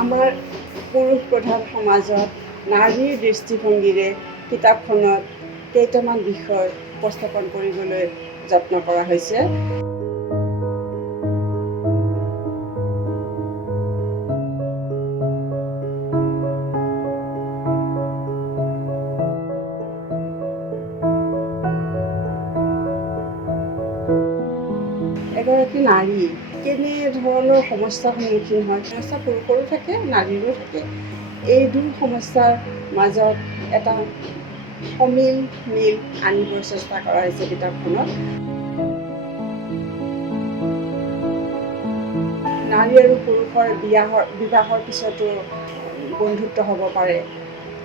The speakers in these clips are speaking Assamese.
আমাৰ পুৰুষ প্ৰধান সমাজত নাৰীৰ দৃষ্টিভংগীৰে কিতাপখনত কেইটামান বিষয় উপস্থাপন কৰিবলৈ যত্ন কৰা হৈছে। এগৰাকী নাৰী কেনেধৰণৰ সমস্যাৰ সন্মুখীন হয়, সমস্যা পুৰুষৰো থাকে নাৰীৰো থাকে। এই দুই সমস্যাৰ মাজত এটা সমিল মিল আনিবৰ চেষ্টা কৰা হৈছে কিতাপখনত। নাৰী আৰু পুৰুষৰ বিবাহৰ পিছতো বন্ধুত্ব হ'ব পাৰে,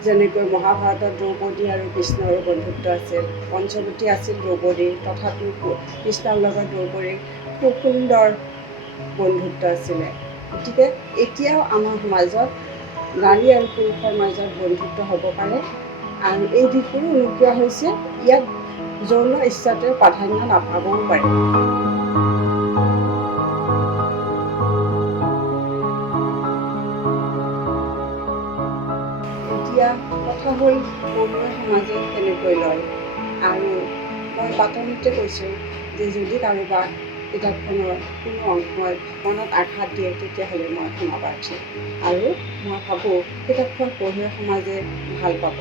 যেনেকৈ মহাভাৰতত দ্ৰৌপদী আৰু কৃষ্ণৰো বন্ধুত্ব আছিল। পঞ্চৱতী আছিল দ্ৰৌপদী, তথাপিও কৃষ্ণৰ লগত দ্ৰৌপদীৰ খুব সুন্দৰ বন্ধুত্ব আছিলে। গতিকে এতিয়াও আমাৰ সমাজত নাৰী আৰু পুৰুষৰ মাজত বন্ধুত্ব হ'ব পাৰে, আৰু এই দিশবোৰো উনুকিওৱা হৈছে। ইয়াত যৌন ইচ্ছাটোৱে প্ৰাধান্য নাপাবও পাৰে। এতিয়া কথা হ'ল পঢ়ুৱৈ সমাজে কেনেকৈ লয়, আৰু মই পাতনিতে কৈছোঁ যে যদি কাৰোবাক কিতাপখনৰ কোনো অংশই মনত আঘাত দিয়ে তেতিয়াহ'লে মই ক্ষমাপ্ৰাৰ্থী, আৰু মই ভাবোঁ কিতাপখন পঢ়ুৱৈ সমাজে ভাল পাব।